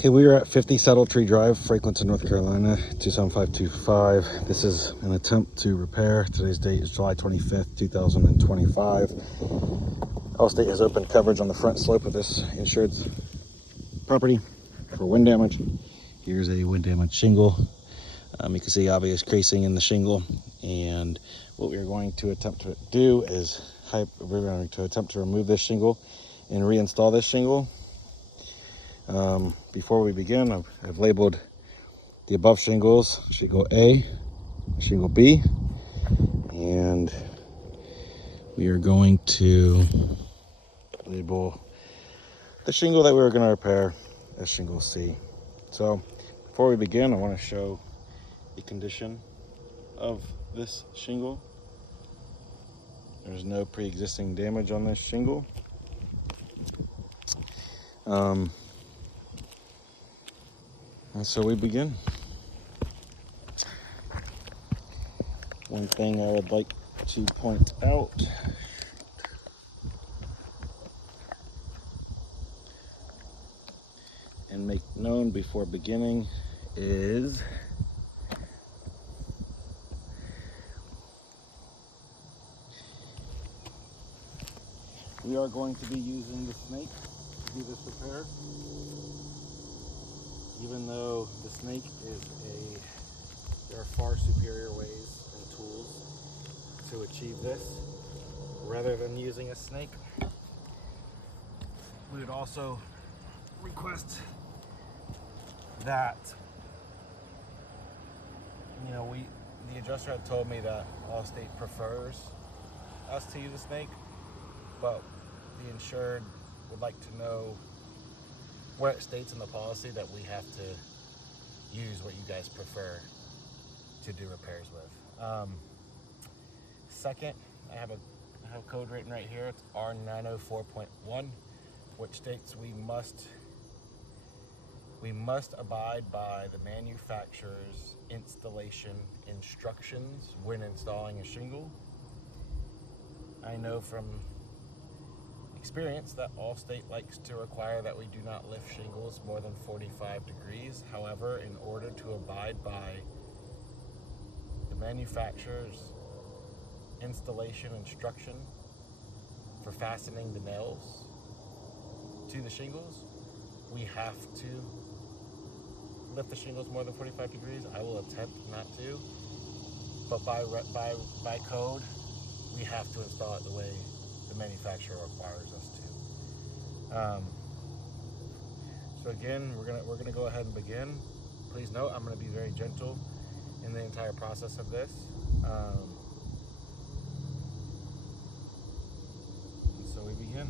Okay, we are at 50 Saddletree Drive, Franklinton, North Carolina, 27525. This is an attempt to repair. Today's date is July 25th, 2025. Allstate has opened coverage on the front slope of this insured property for wind damage. Here's a wind damage shingle. You can see obvious creasing in the shingle, and what we're going to attempt to do is we're going to attempt to remove this shingle and reinstall this shingle. Before we begin, I've labeled the above shingles, shingle A, shingle B, and we are going to label the shingle that we were going to repair as shingle C. So before we begin, I want to show the condition of this shingle. There's no pre-existing damage on this shingle. And so we begin. One thing I would like to point out and make known before beginning is we are going to be using the snake to do this repair. Even though the snake there are far superior ways and tools to achieve this. Rather than using a snake, we would also request that, the adjuster had told me that Allstate prefers us to use a snake, but the insured would like to know where it states in the policy that we have to use what you guys prefer to do repairs with. Second, I have code written right here. It's R904.1, which states we must abide by the manufacturer's installation instructions when installing a shingle. I know from experience that Allstate likes to require that we do not lift shingles more than 45 degrees. However, in order to abide by the manufacturer's installation instruction for fastening the nails to the shingles, we have to lift the shingles more than 45 degrees. I will attempt not to, but by code, we have to install it the way the manufacturer requires us to. So again, we're gonna go ahead and begin. Please note, I'm gonna be very gentle in the entire process of this. And so we begin.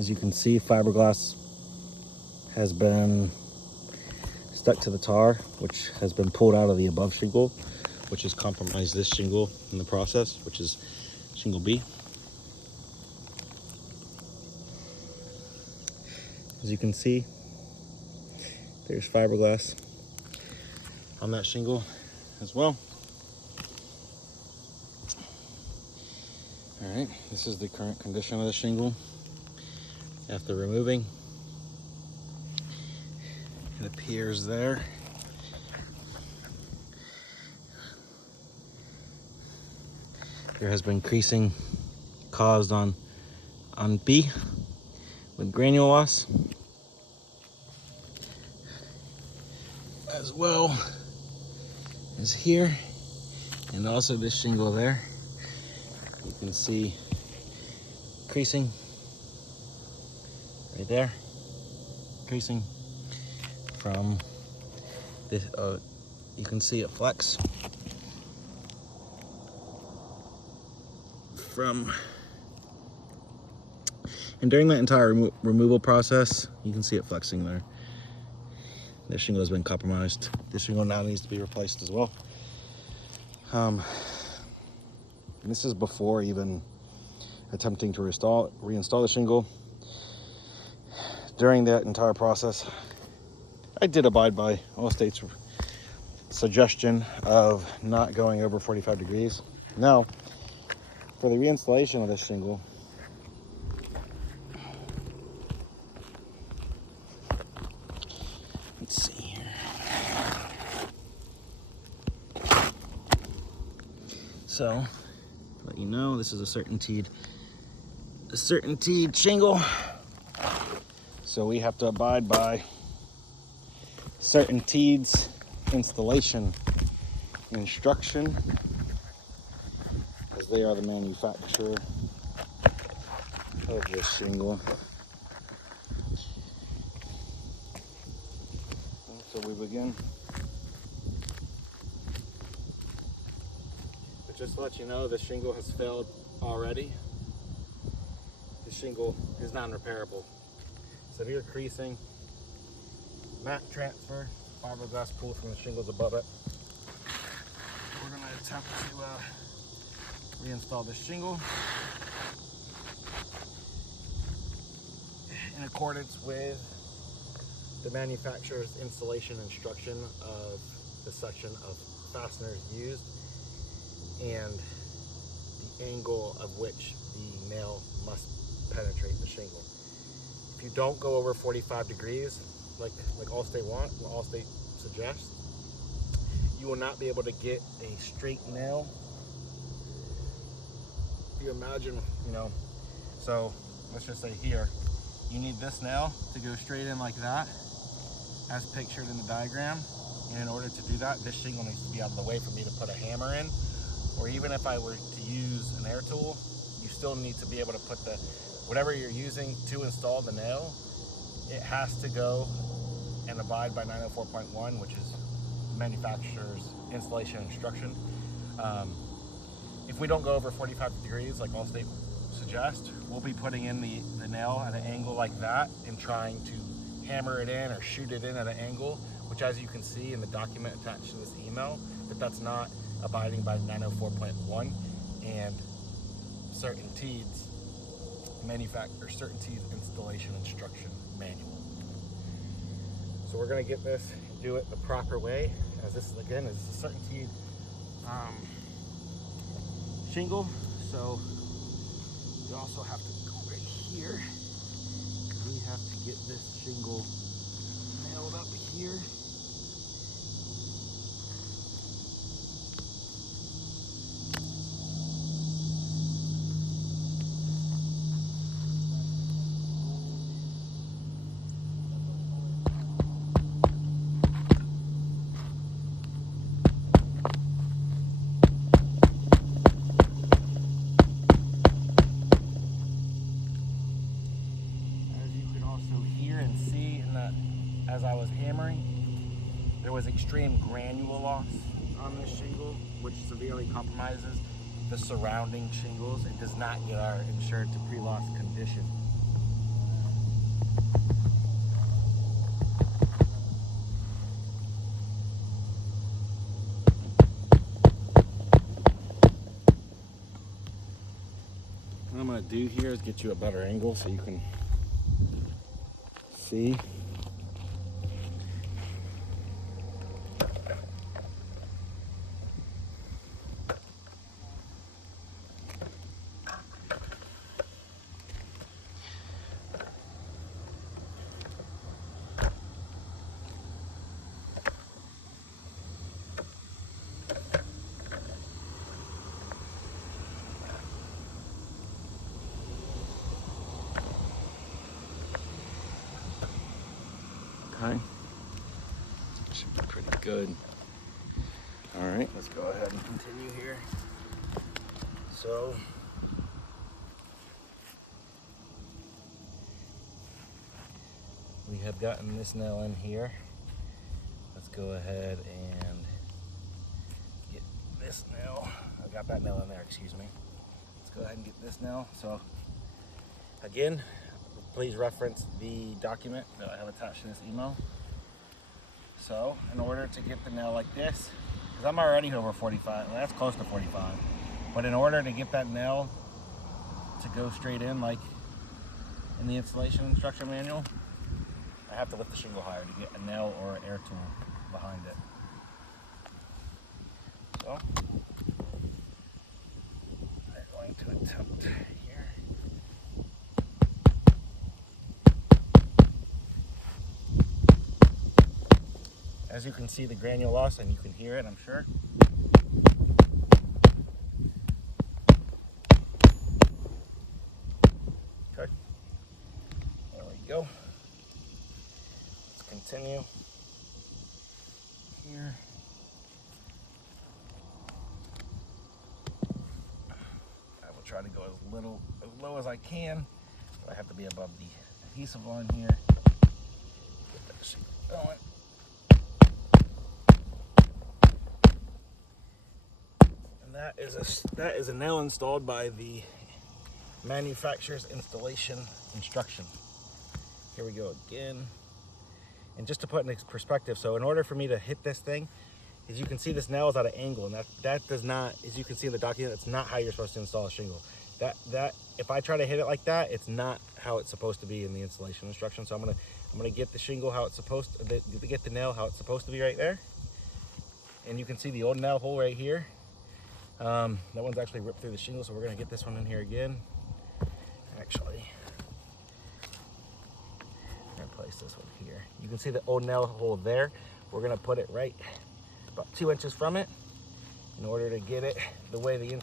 As you can see, fiberglass has been stuck to the tar, which has been pulled out of the above shingle, which has compromised this shingle in the process, which is shingle B. As you can see, there's fiberglass on that shingle as well. All right, this is the current condition of the shingle after removing. It appears there. There has been creasing caused on B with granule loss, as well as here, and also this shingle there. You can see creasing right there, creasing from this. You can see it flex from, and during that entire removal process, you can see it flexing there. This shingle has been compromised. This shingle now needs to be replaced as well. This is before even attempting to reinstall the shingle. During that entire process, I did abide by Allstate's suggestion of not going over 45 degrees. Now, for the reinstallation of this shingle, let's see here. So, to let you know, this is a certainteed shingle. So we have to abide by certainteed's installation instruction, as they are the manufacturer of this shingle. So we begin. But just to let you know, this shingle has failed already. The shingle is non-repairable. Severe creasing, mat transfer, fiberglass pulled from the shingles above it. We're going to attempt to reinstall this shingle in accordance with the manufacturer's installation instruction of the section of fasteners used and the angle of which the nail must penetrate the shingle. If you don't go over 45 degrees, like Allstate suggests, you will not be able to get a straight nail. If you imagine, so let's just say here, you need this nail to go straight in like that, as pictured in the diagram. And in order to do that, this shingle needs to be out of the way for me to put a hammer in. Or even if I were to use an air tool, you still need to be able to put whatever you're using to install the nail, it has to go and abide by 904.1, which is the manufacturer's installation instruction. If we don't go over 45 degrees, like Allstate suggests, we'll be putting in the nail at an angle like that and trying to hammer it in or shoot it in at an angle, which, as you can see in the document attached to this email, that's not abiding by 904.1 and certainteed's installation instruction manual. So we're going to get this and do it the proper way, as this is a certainteed shingle. So we also have to go right here. We have to get this shingle nailed up here. As I was hammering, there was extreme granule loss on this shingle, which severely compromises the surrounding shingles. It does not get our insured to pre-loss condition. do here is get you a better angle so you can see. Okay, should be pretty good. All right, let's go ahead and continue here. So, we have gotten this nail in here. Let's go ahead and get this nail. I got that nail in there, excuse me. Let's go ahead and get this nail. So, again, please reference the document that I have attached to this email. So, in order to get the nail like this, because I'm already over 45, well, that's close to 45, but in order to get that nail to go straight in, like in the installation instruction manual, I have to lift the shingle higher to get a nail or an air tool behind it. So, I'm going to attempt here. As you can see the granule loss, and you can hear it, I'm sure. Okay, there we go. Let's continue here. I will try to go as low as I can, but I have to be above the adhesive line here. Get that shit going. That is a nail installed by the manufacturer's installation instruction. Here we go again. And just to put in perspective, so in order for me to hit this thing, as you can see, this nail is at an angle, and that does not, as you can see in the document, that's not how you're supposed to install a shingle. That if I try to hit it like that, it's not how it's supposed to be in the installation instruction. So I'm gonna get the shingle how it's supposed to, get the nail how it's supposed to be right there. And you can see the old nail hole right here. That one's actually ripped through the shingle, so we're gonna get this one in here again. Actually, I'm gonna place this one here. You can see the old nail hole there. We're gonna put it right about 2 inches from it in order to get it the way the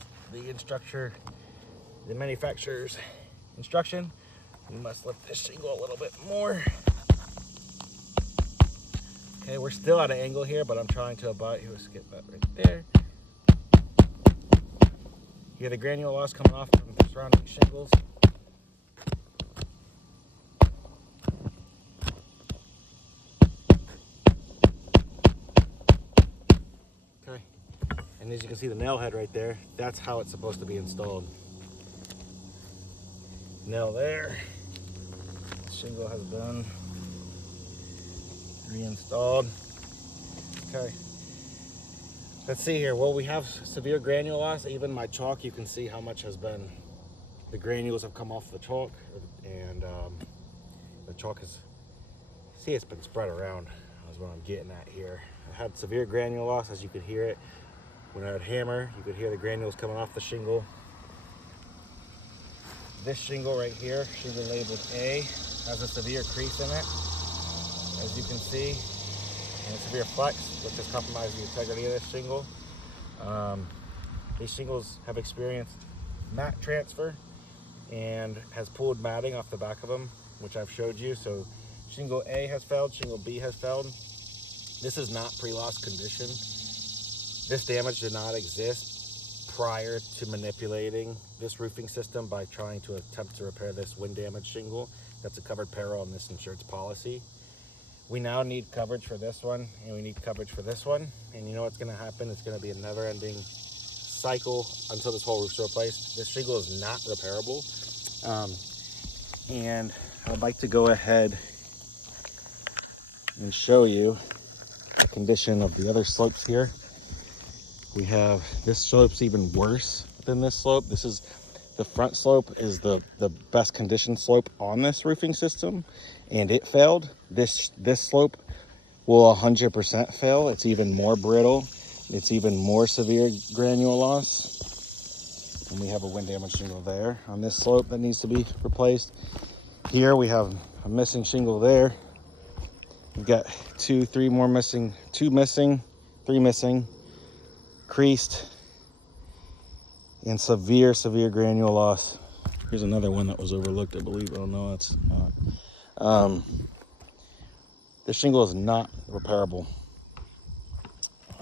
manufacturer's instruction. We must lift this shingle a little bit more. Okay, we're still at an angle here, but I'm trying to abide. Let's get that right there. You hear the granule loss coming off from the surrounding shingles. Okay, and as you can see the nail head right there, that's how it's supposed to be installed. Nail there. The shingle has been reinstalled. Okay. Let's see here. Well, we have severe granule loss. Even my chalk, you can see how much has been, the granules have come off the chalk, and the chalk is, see, it's been spread around, is what I'm getting at here. I had severe granule loss, as you could hear it. When I would hammer, you could hear the granules coming off the shingle. This shingle right here, shingle labeled A, has a severe crease in it, as you can see. And a severe flex, which has compromised the integrity of this shingle. These shingles have experienced mat transfer and has pulled matting off the back of them, which I've showed you. So shingle A has failed, shingle B has failed. This is not pre-loss condition. This damage did not exist prior to manipulating this roofing system by trying to attempt to repair this wind damage shingle. That's a covered peril in this insurance policy. We now need coverage for this one, and we need coverage for this one. And you know what's gonna happen? It's gonna be a never-ending cycle until this whole roof's replaced. This shingle is not repairable. And I'd like to go ahead and show you the condition of the other slopes here. We have, this slope's even worse than this slope. This is The front slope is the best conditioned slope on this roofing system, and it failed. This slope will 100% fail. It's even more brittle. It's even more severe granule loss. And we have a wind damage shingle there on this slope that needs to be replaced. Here we have a missing shingle there. We've got three missing, creased, and severe granule loss. Here's another one that was overlooked, I believe. Oh no, it's not. This shingle is not repairable.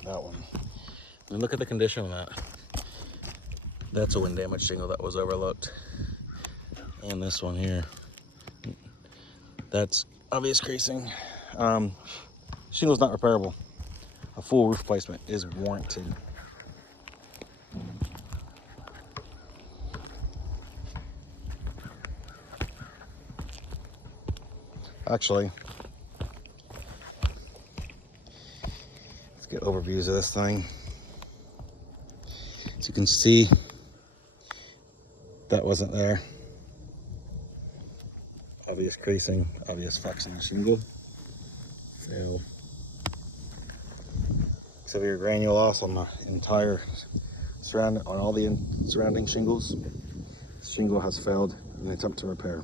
That one. And look at the condition of that. That's a wind damage shingle that was overlooked. And this one here. That's obvious creasing. Shingle's not repairable. A full roof replacement is warranted. Actually, let's get overviews of this thing. As you can see, that wasn't there. Obvious creasing, obvious flexing the shingle. Fail. Severe granule loss on the entire on all the surrounding shingles. This shingle has failed in an attempt to repair.